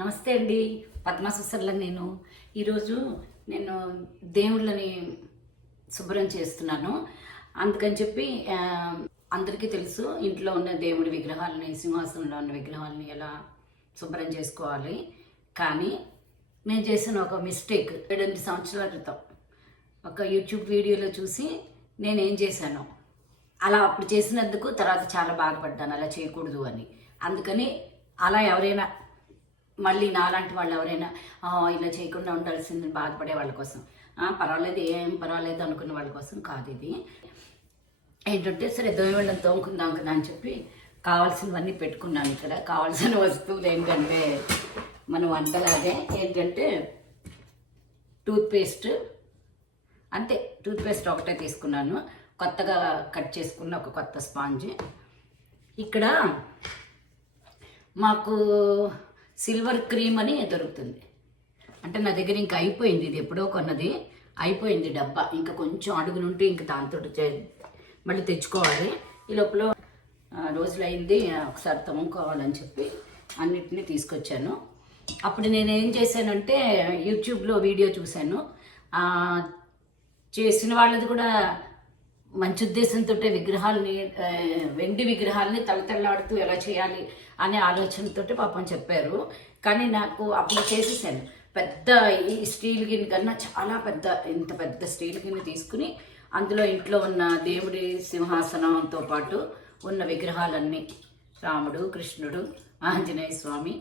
నమస్తే అండి. పద్మా సుసర్ల. ఈరోజు నేను దేవుళ్ళని శుభ్రం చేస్తున్నాను. అందుకని చెప్పి అందరికీ తెలుసు ఇంట్లో ఉన్న దేవుడి విగ్రహాలని, సింహాసనంలో ఉన్న విగ్రహాలని ఎలా శుభ్రం చేసుకోవాలి. కానీ నేను చేసిన ఒక మిస్టేక్ 7 సంవత్సరాల క్రితం ఒక యూట్యూబ్ వీడియోలో చూసి నేనేం చేశాను, అలా అప్పుడు చేసినందుకు తర్వాత చాలా బాధపడ్డాను అలా చేయకూడదు అని. అందుకని అలా ఎవరైనా మళ్ళీ నాలాంటి వాళ్ళు ఎవరైనా ఇలా చేయకుండా ఉండాల్సిందని బాధపడే వాళ్ళ కోసం, పర్వాలేదు ఏం పర్వాలేదు అనుకున్న వాళ్ళ కోసం కాదు ఇది. ఏంటంటే సరే దోమళ్ళని తోముకుందాం కదా అని చెప్పి కావాల్సినవన్నీ పెట్టుకున్నాను. ఇక్కడ కావాల్సిన వస్తువులు ఏంటంటే మన వంటలాగే ఏంటంటే టూత్పేస్ట్, అంతే. టూత్పేస్ట్ ఒకటే తీసుకున్నాను. కొత్తగా కట్ చేసుకున్న ఒక కొత్త స్పాంజ్. ఇక్కడ మాకు సిల్వర్ క్రీమ్ అని దొరుకుతుంది. అంటే నా దగ్గర ఇంకా అయిపోయింది, ఇది ఎప్పుడో కొన్నది అయిపోయింది డబ్బా. ఇంకా కొంచెం అడుగునుంటే ఇంకా దాంతో మళ్ళీ తెచ్చుకోవాలి. ఈ లోపల రోజులైంది, ఒకసారి తమ్ముకోవాలని చెప్పి అన్నిటినీ తీసుకొచ్చాను. అప్పుడు నేను ఏం చేశానంటే యూట్యూబ్లో వీడియో చూశాను. చేసిన వాళ్ళది కూడా మంచి ఉద్దేశంతో విగ్రహాలని, వెండి విగ్రహాలని తలతల్లాడుతూ ఎలా చేయాలి అనే ఆలోచనతో పాపం చెప్పారు. కానీ నాకు అప్పుడు చేసేసాను. పెద్ద ఈ స్టీల్ గిన్నె కన్నా చాలా పెద్ద, ఇంత పెద్ద స్టీల్ గిన్నె తీసుకుని అందులో ఇంట్లో ఉన్న దేవుడి సింహాసనంతో పాటు ఉన్న విగ్రహాలన్నీ, రాముడు, కృష్ణుడు, ఆంజనేయ స్వామి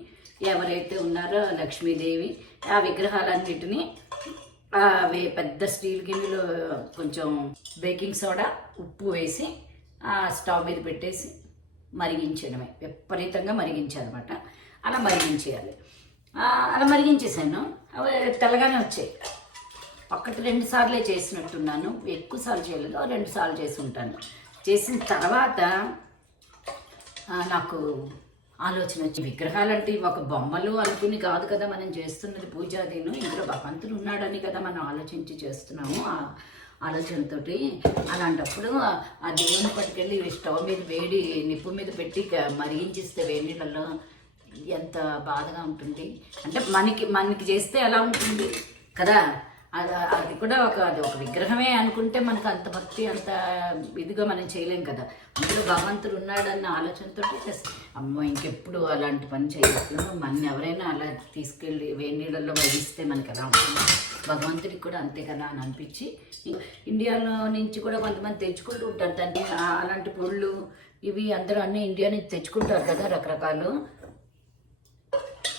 ఎవరైతే ఉన్నారో, లక్ష్మీదేవి, ఆ విగ్రహాలన్నిటినీ పెద్ద స్టీల్ గిన్నెలో కొంచెం బేకింగ్ సోడా, ఉప్పు వేసి స్టవ్ మీద పెట్టేసి మరిగించడమే. విపరీతంగా మరిగించాలన్నమాట. అలా మరిగించేయాలి. అలా మరిగించేసాను. అవి తెల్లగానే వచ్చాయి. 1-2 సార్లే చేసినట్టున్నాను, ఎక్కువ సార్లు చేయలేదు. 2 సార్లు చేసి ఉంటాను. చేసిన తర్వాత నాకు ఆలోచన వచ్చి, విగ్రహాలంటే ఒక బొమ్మలు అనుకుని కాదు కదా మనం చేస్తున్నది, పూజాదీను ఇందులో భగవంతుడు ఉన్నాడని కదా మనం ఆలోచించి చేస్తున్నాము. ఆ ఆలోచనతోటి అలాంటప్పుడు ఆ దేవుని పట్టుకెళ్ళి స్టవ్ మీద వేడి నిప్పు మీద పెట్టి మరిగించిస్తే వేడి నీళ్ళల్లో ఎంత బాధగా ఉంటుంది. అంటే మనకి చేస్తే ఎలా ఉంటుంది కదా. అది కూడా అది ఒక విగ్రహమే అనుకుంటే మనకు అంత భక్తి, అంత ఇదిగా మనం చేయలేం కదా. అందులో భగవంతుడు ఉన్నాడన్న ఆలోచనతో అమ్మో ఇంకెప్పుడు అలాంటి పని చేయగలను, మన ఎవరైనా అలా తీసుకెళ్ళి వేడి నీళ్ళల్లో వదిలిస్తే మనకి ఎలా ఉంటుంది, భగవంతుడికి కూడా అంతే కదా అని అనిపించి, ఇండియాలో నుంచి కూడా కొంతమంది తెచ్చుకుంటూ ఉంటారు దాన్ని. అలాంటి పొళ్ళు ఇవి అందరూ అన్నీ ఇండియా నుంచి తెచ్చుకుంటారు కదా రకరకాలు.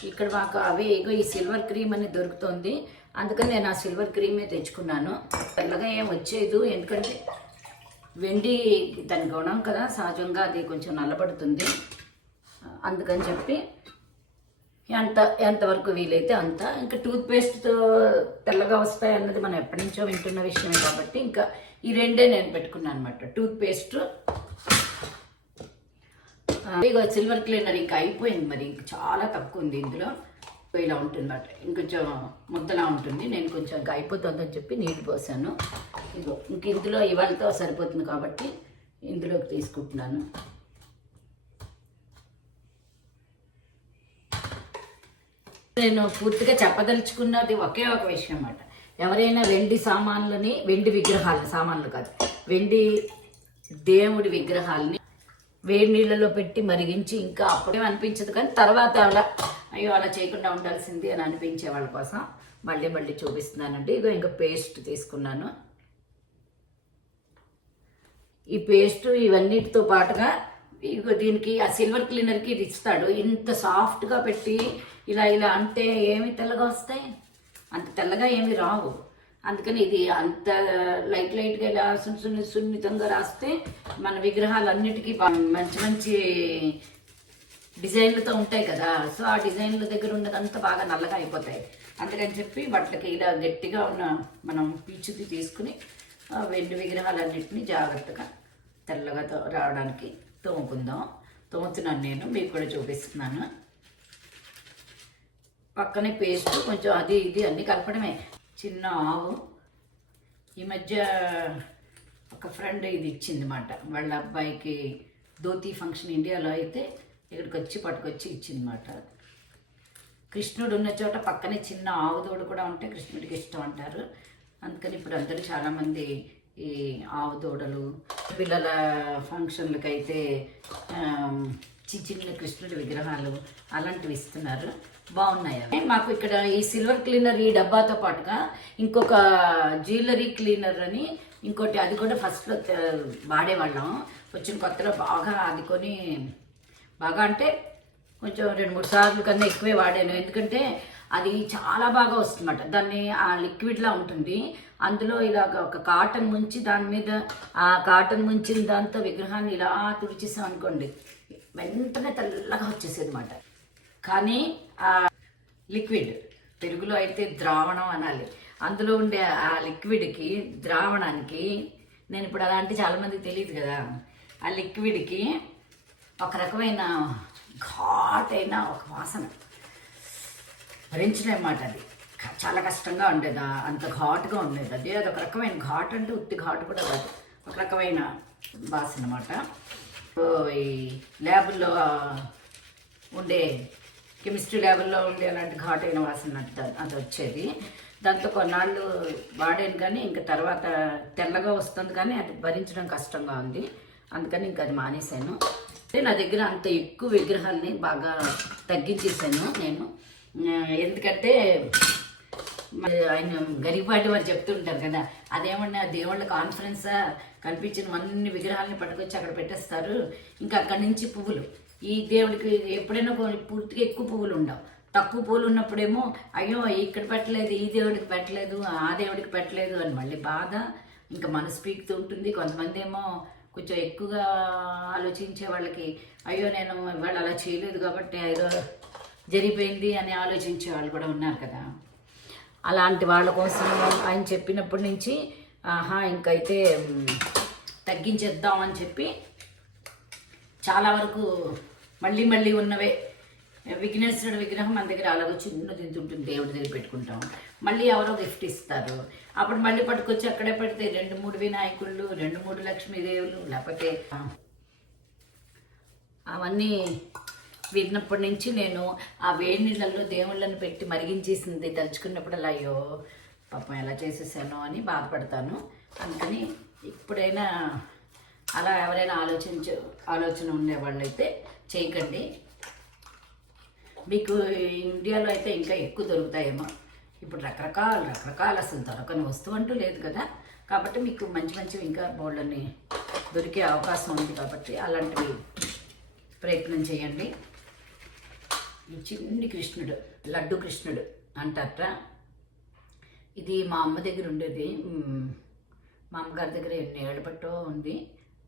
ఇక్కడ మాకు అవే ఈ సిల్వర్ క్రీమ్ అని దొరుకుతుంది. అందుకని నేను ఆ సిల్వర్ క్రీమే తెచ్చుకున్నాను. తెల్లగా ఏం వచ్చేది, ఎందుకంటే వెండి దాని గుణం కదా, సహజంగా అది కొంచెం నల్లబడుతుంది. అందుకని చెప్పి ఎంతవరకు వీలైతే అంత. ఇంకా టూత్పేస్ట్తో తెల్లగా వస్తాయి అన్నది మనం ఎప్పటి నుంచో వింటున్న విషయమే కాబట్టి ఇంకా ఈ రెండే నేను పెట్టుకున్నాను అనమాట. టూత్పేస్ట్, సిల్వర్ క్లీనర్ ఇంకా అయిపోయింది, మరి ఇంక చాలా తక్కువ ఉంది ఇందులో. ఇలా ఉంటుంది అన్నమాట, ఇంకొంచెం ముద్దలా ఉంటుంది. నేను కొంచెం ఇంకా అయిపోతుందని చెప్పి నీళ్ళు పోసాను. ఇగో ఇంక ఇందులో ఇవాళతో సరిపోతుంది కాబట్టి ఇందులోకి తీసుకుంటున్నాను. నేను పూర్తిగా చెప్పదలుచుకున్నది ఒకే ఒక విషయం అన్నమాట. ఎవరైనా వెండి సామాన్లని, వెండి విగ్రహాలు, సామాన్లు కాదు, వెండి దేవుడి విగ్రహాలని వేడి నీళ్ళలో పెట్టి మరిగించి, ఇంకా అప్పుడేం అనిపించదు కానీ తర్వాత అలా అయ్యో అలా చేయకుండా ఉండాల్సింది అని అనిపించే వాళ్ళ కోసం మళ్ళీ చూపిస్తున్నానండి. ఇగో ఇంకా పేస్ట్ తీసుకున్నాను. ఈ పేస్ట్ ఇవన్నిటితో పాటుగా ఇగో దీనికి ఆ సిల్వర్ క్లీనర్కి ఇది ఇస్తాడు. ఇంత సాఫ్ట్గా పెట్టి ఇలా అంటే ఏమి తెల్లగా వస్తాయి, అంత తెల్లగా ఏమి రావు. అందుకని ఇది అంత లైట్గా ఇలా సున్నితంగా రాస్తే మన విగ్రహాలన్నిటికీ మంచి డిజైన్లతో ఉంటాయి కదా. సో ఆ డిజైన్ల దగ్గర ఉన్నదంతా బాగా నల్లగా అయిపోతాయి. అందుకని చెప్పి బట్టలకి ఇలా గట్టిగా ఉన్న మనం పీచుకి తీసుకుని వెండి విగ్రహాలన్నింటినీ జాగ్రత్తగా తెల్లగా రావడానికి తోముతున్నాను. నేను మీకు కూడా చూపిస్తున్నాను. పక్కనే పేస్ట్ కొంచెం అది ఇది అన్నీ కలపడమే. చిన్న ఆవు, ఈ మధ్య ఒక ఫ్రెండ్ ఇది ఇచ్చింది అన్నమాట. వాళ్ళ అబ్బాయికి ధోతి ఫంక్షన్ ఇండియాలో అయితే ఇక్కడికి వచ్చి పట్టుకొచ్చి ఇచ్చిందన్నమాట. కృష్ణుడు ఉన్న చోట పక్కనే చిన్న ఆవుదోడు కూడా ఉంటే కృష్ణుడికి ఇష్టం అంటారు. అందుకని ఇప్పుడు అందరూ చాలామంది ఈ ఆవుదోడలు పిల్లల ఫంక్షన్లకైతే చిన్న కృష్ణుడి విగ్రహాలు అలాంటివి ఇస్తున్నారు. బాగున్నాయి. మాకు ఇక్కడ ఈ సిల్వర్ క్లీనర్ ఈ డబ్బాతో పాటుగా ఇంకొక జ్యువెలరీ క్లీనర్ అని ఇంకోటి, అది కూడా ఫస్ట్లో వాడేవాళ్ళం. వచ్చిన కొత్తలో బాగా అది కొని బాగా అంటే కొంచెం 2-3 సార్లు కన్నా ఎక్కువే వాడాను. ఎందుకంటే అది చాలా బాగా వస్తుందన్నమాట. దాన్ని ఆ లిక్విడ్లా ఉంటుంది, అందులో ఇలాగ ఒక కాటన్ ముంచి దాని మీద ఆ కాటన్ ముంచిన దాంతో విగ్రహాన్ని ఇలా తుడిచేసాం అనుకోండి, వెంటనే తెల్లగా వచ్చేసేది అన్నమాట. కానీ ఆ లిక్విడ్, తెలుగులో అయితే ద్రావణం అనాలి, అందులో ఉండే ఆ లిక్విడ్కి ద్రావణానికి, నేను ఇప్పుడు అలాంటి చాలామందికి తెలియదు కదా, ఆ లిక్విడ్కి ఒక రకమైన ఘాటైన ఒక వాసన భరించడం అన్నమాట. అది చాలా కష్టంగా ఉండేది, అంత ఘాటుగా ఉండేది. అది అదొక రకమైన ఘాటు, అంటే ఉత్తి ఘాటు కూడా కాదు, ఒక రకమైన వాసన అన్నమాట. ఈ ల్యాబుల్లో ఉండే కెమిస్ట్రీ ల్యాబుల్లో ఉండే అలాంటి ఘాటైన వాసన అది వచ్చేది. దాంతో కొన్నాళ్ళు వాడాను, కానీ ఇంకా తర్వాత తెల్లగా వస్తుంది, కానీ అది భరించడం కష్టంగా ఉంది. అందుకని ఇంకా అది మానేశాను. నా దగ్గర అంత ఎక్కువ విగ్రహాలని బాగా తగ్గించేసాను నేను. ఎందుకంటే ఆయన గరిపాటి వారు చెప్తుంటారు కదా, అదేమన్నా దేవుళ్ళ కాన్ఫరెన్సా, కనిపించిన విగ్రహాలని పట్టుకొచ్చి అక్కడ పెట్టేస్తారు, ఇంకా అక్కడి నుంచి పువ్వులు. ఈ దేవుడికి ఎప్పుడైనా పూర్తిగా ఎక్కువ పువ్వులు ఉండవు, తక్కువ పువ్వులు ఉన్నప్పుడేమో అయ్యో ఇక్కడ పెట్టలేదు, ఈ దేవుడికి పెట్టలేదు, ఆ దేవుడికి పెట్టలేదు అని మళ్ళీ బాధ, ఇంకా మనసు పీకుతూ ఉంటుంది. కొంతమంది ఏమో కొంచెం ఎక్కువగా ఆలోచించే వాళ్ళకి అయ్యో నేను ఇవాళ అలా చేయలేదు కాబట్టి ఏదో జరిగిపోయింది అని ఆలోచించే వాళ్ళు కూడా ఉన్నారు కదా. అలాంటి వాళ్ళ కోసం ఆయన చెప్పినప్పటి నుంచి ఇంకైతే తగ్గించేద్దాం అని చెప్పి చాలా వరకు మళ్ళీ ఉన్నవే విఘ్నేశ్వరుడు విగ్రహం మన దగ్గర అలాగ చిన్నది ఉంటుంది, దేవుడి దగ్గర పెట్టుకుంటాం. మళ్ళీ ఎవరో గిఫ్ట్ ఇస్తారు, అప్పుడు మళ్ళీ పట్టుకొచ్చి అక్కడే పెడితే 2-3 వినాయకుళ్ళు, 2-3 లక్ష్మీదేవులు, లేకపోతే అవన్నీ విన్నప్పటి నుంచి నేను ఆ వేడి నీళ్ళల్లో దేవుళ్ళని పెట్టి మరిగించేసింది తలుచుకున్నప్పుడల్లా అయ్యో పాపం ఎలా చేసేసానో అని బాధపడతాను. అందుకని ఇప్పుడైనా అలా ఎవరైనా ఆలోచన ఉండేవాళ్ళైతే చేయకండి. మీకు ఇండియాలో అయితే ఇంకా ఎక్కువ దొరుకుతాయేమో. ఇప్పుడు రకరకాల అసలు దొరకని వస్తువు అంటూ లేదు కదా, కాబట్టి మీకు మంచివి ఇంకా బోళ్ళని దొరికే అవకాశం ఉంది. కాబట్టి అలాంటివి ప్రయత్నం చేయండి. ఈ చిన్ని కృష్ణుడు, లడ్డు కృష్ణుడు అంటారట. ఇది మా అమ్మ దగ్గర ఉండేది, మా అమ్మగారి దగ్గర ఎన్ని ఏళ్ళ పట్టో ఉంది,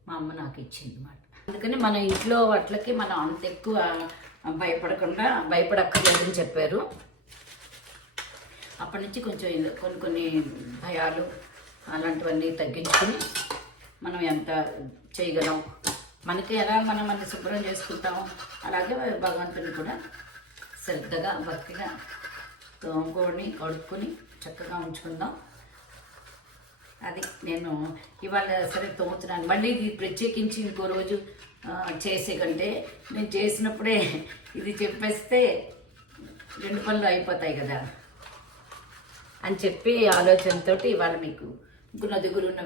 మా అమ్మ నాకు ఇచ్చింది అన్నమాట. అందుకని మన ఇంట్లో వాటికి మనం అంత ఎక్కువ భయపడక్కర్లేదని చెప్పారు. అప్పటి నుంచి కొంచెం కొన్ని భయాలు అలాంటివన్నీ తగ్గించుకొని మనం ఎంత చేయగలం, మనకి ఎలా మనం శుభ్రం చేసుకుంటామో అలాగే భగవంతుని కూడా శ్రద్ధగా భక్తిగా తోముకొని కడుక్కొని చక్కగా ఉంచుకుందాం. అది నేను ఇవాళ సరే తోముతున్నాను. మళ్ళీ ఇది ప్రత్యేకించి ఇంకో రోజు చేసే కంటే నేను చేసినప్పుడే ఇది చెప్పేస్తే 2 పనులు అయిపోతాయి కదా అని చెప్పి ఆలోచనతో ఇవాళ మీకు నా దగ్గర ఉన్న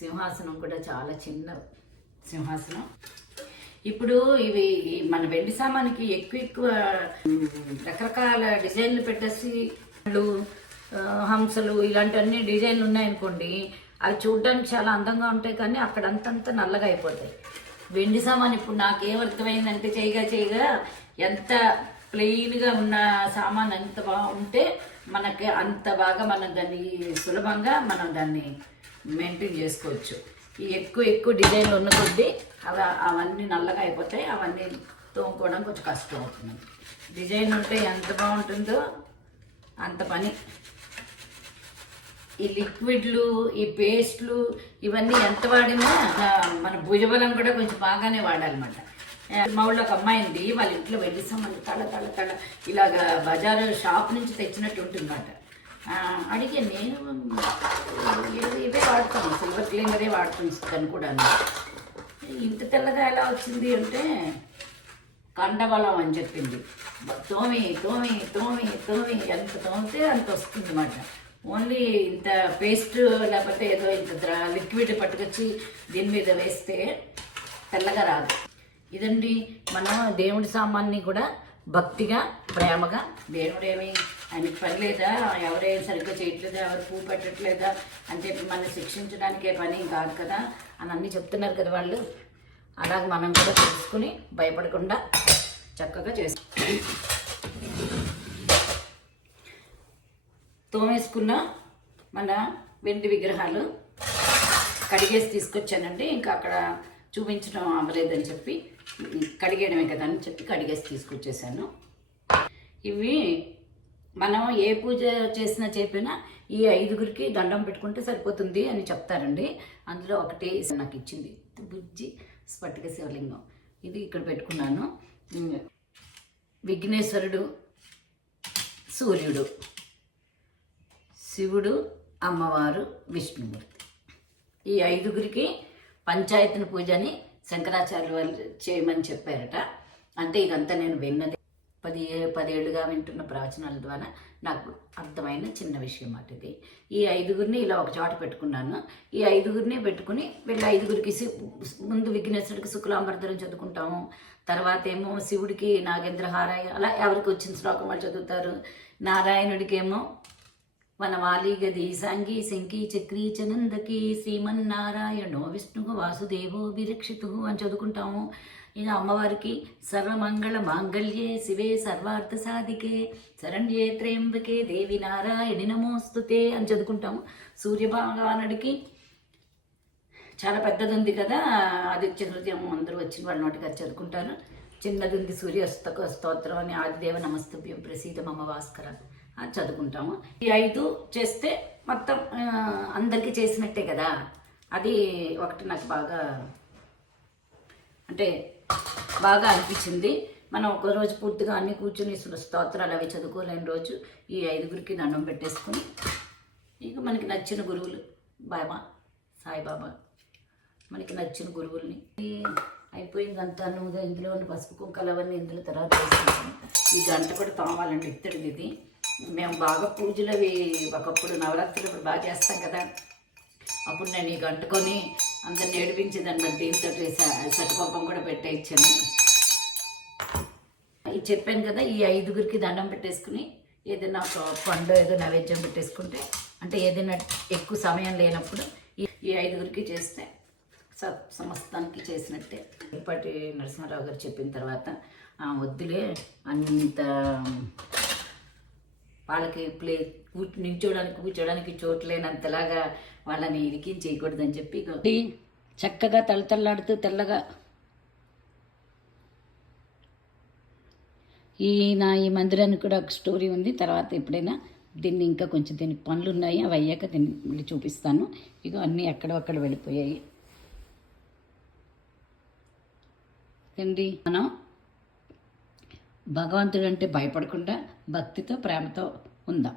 సింహాసనం కూడా చాలా చిన్న సింహాసనం. ఇప్పుడు ఇవి మన వెండి సామానికి ఎక్కువ రకరకాల డిజైన్లు పెట్టేసి హంసలు ఇలాంటివన్నీ డిజైన్లు ఉన్నాయనుకోండి, అవి చూడడానికి చాలా అందంగా ఉంటాయి, కానీ అక్కడ అంతంత నల్లగా అయిపోతాయి. వెండి సామాన్ ఇప్పుడు నాకేమర్థమైందంటే చేయగా ఎంత ప్లెయిన్గా ఉన్న సామాన్ ఎంత బాగుంటే మనకి అంత బాగా మనం దాన్ని సులభంగా మనం దాన్ని మెయింటైన్ చేసుకోవచ్చు. ఈ ఎక్కువ డిజైన్లు ఉన్న కొద్దీ అవన్నీ నల్లగా అయిపోతాయి, అవన్నీ తోముకోవడం కొంచెం కష్టం అవుతుంది. డిజైన్ ఉంటే ఎంత బాగుంటుందో అంత పని. ఈ లిక్విడ్లు, ఈ పేస్ట్లు ఇవన్నీ ఎంత వాడినా మన భుజబలం కూడా కొంచెం బాగానే వాడాలన్నమాట. మా ఊళ్ళో ఒక అమ్మాయి ఉంది, వాళ్ళ ఇంట్లో వెళ్ళిస్తామని తళ ఇలాగ బజారు షాప్ నుంచి తెచ్చినట్టు ఉంటుందన్నమాట. అడిగే నేను ఇవే వాడుతాను, సిల్వర్ క్లీనరే వాడుతుంది కూడా. ఇంత తెల్లగా ఎలా వచ్చింది అంటే కండబలం అని చెప్పింది. తోమి తోమి తోమి తోమి ఎంత తోమితే అంత వస్తుంది అన్నమాట. ఓన్లీ ఇంత పేస్ట్ లేకపోతే ఏదో ఇంత లిక్విడ్ పట్టుకొచ్చి దీని మీద వేస్తే తెల్లగా రాదు. ఇదండి మనం దేవుడి సామాన్ని కూడా భక్తిగా ప్రేమగా, దేవుడేమి ఆయనకి పని లేదా, ఎవరేం సరిగ్గా చేయట్లేదా, ఎవరు పువ్వు పెట్టట్లేదా అని చెప్పి మనం శిక్షించడానికే పని కాదు కదా అని అన్నీ చెప్తున్నారు కదా వాళ్ళు. అలాగే మనం కూడా తెలుసుకుని భయపడకుండా చక్కగా చేసుకో. తోమేసుకున్న మన వెండి విగ్రహాలు కడిగేసి తీసుకొచ్చానండి. ఇంకా అక్కడ చూపించడం అవ్వలేదని చెప్పి కడిగేయడమే కదా అని చెప్పి కడిగేసి తీసుకొచ్చేసాను. ఇవి మనం ఏ పూజ చేసినా చెప్పినా ఈ 5గురికి దండం పెట్టుకుంటే సరిపోతుంది అని చెప్తారండి. అందులో ఒకటి నాకు ఇచ్చింది బుజ్జి స్ఫటిక శివలింగం. ఇది ఇక్కడ పెట్టుకున్నాను. విఘ్నేశ్వరుడు, సూర్యుడు, శివుడు, అమ్మవారు, విష్ణుమూర్తి, ఈ 5గురికి పంచాయతన పూజని శంకరాచార్యులు వాళ్ళు చేయమని చెప్పారట. అంటే ఇదంతా నేను విన్నది 10 ఏళ్ళుగా వింటున్న ప్రవచనాల ద్వారా నాకు అర్థమైన చిన్న విషయం మాట ఇది. ఈ 5గురిని ఇలా ఒక చోట పెట్టుకున్నాను. ఈ 5గురిని పెట్టుకుని వీళ్ళ 5గురికి ముందు విఘ్నేశ్వరుడికి శుక్లాంబరధరం చదువుకుంటాము. తర్వాత ఏమో శివుడికి నాగేంద్రహారాయ, అలా ఎవరికి వచ్చిన శ్లోకం వాళ్ళు చదువుతారు. నారాయణుడికి ఏమో వనమాలి గది సాంగి శంకి చక్రీ చనందకి శ్రీమన్నారాయణో విష్ణు వాసుదేవో విరక్షితు అని చదువుకుంటాము. ఇక అమ్మవారికి సర్వమంగళ మాంగళ్యే శివే సర్వార్థ సాధికే శరణ్యే త్రయంబకే దేవి నారాయణి నమోస్తుతే అని చదువుకుంటాము. సూర్యభగవానుడికి చాలా పెద్దది ఉంది కదా, ఆదిత్య హృదయం అందరూ వచ్చిన వాళ్ళ నోటికి అది చదువుకుంటారు. చిన్నది ఉంది సూర్యస్తక స్తోత్రం అని ఆదిదేవ నమస్తభ్యం ప్రసీద మమ భాస్కర అని చదువుకుంటాము. ఈ 5 చేస్తే మొత్తం అందరికీ చేసినట్టే కదా. అది ఒకటి నాకు బాగా అనిపించింది. మనం ఒక రోజు పూర్తిగా అన్ని కూర్చొని స్తోత్రాలు అవి చదువుకోలేని రోజు ఈ 5గురికి దండం పెట్టేసుకుని ఇక మనకి నచ్చిన గురువులు బాబా సాయిబాబా, మనకి నచ్చిన గురువుల్ని అయిపోయింది అంతా. ఇందులో ఉన్న పసుపు కుంకాలు అవన్నీ ఇందులో తర్వాత వేసుకుంటాము. ఈ గంట కూడా తోమాలండి, ఇత్తడిది ఇది. మేము బాగా పూజలు అవి ఒకప్పుడు నవరాత్రులు బాగా చేస్తాం కదా, అప్పుడు నేను ఈ గంటకొని అందరిని ఏడిపించేదాన్ని. బట్టి దీంతో సట్టుకోపం కూడా పెట్టేయించాను. ఇది చెప్పాను కదా, ఈ 5గురికి దండం పెట్టేసుకుని ఏదైనా ఒక పండు ఏదో నైవేద్యం పెట్టేసుకుంటే, అంటే ఏదైనా ఎక్కువ సమయం లేనప్పుడు ఈ 5గురికి చేస్తే సమస్తానికి చేసినట్టే. ఇప్పటి నరసింహారావు గారు చెప్పిన తర్వాత వద్దులే అంత వాళ్ళకి కూర్చోడానికి చోట్లేనంతలాగా వాళ్ళని ఇరికించి చేయకూడదని చెప్పి చక్కగా తలతల్లాడుతూ తెల్లగా ఈ మందిరానికి కూడా ఒక స్టోరీ ఉంది. తర్వాత ఎప్పుడైనా దీన్ని ఇంకా కొంచెం దీనికి పనులు ఉన్నాయి, అవి అయ్యాక దీన్ని మళ్ళీ చూపిస్తాను. ఇక అన్నీ ఎక్కడొక్కడ వెళ్ళిపోయాయి అండి. మనం భగవంతుడు అంటే భయపడకుండా భక్తితో ప్రేమతో ఉందాం.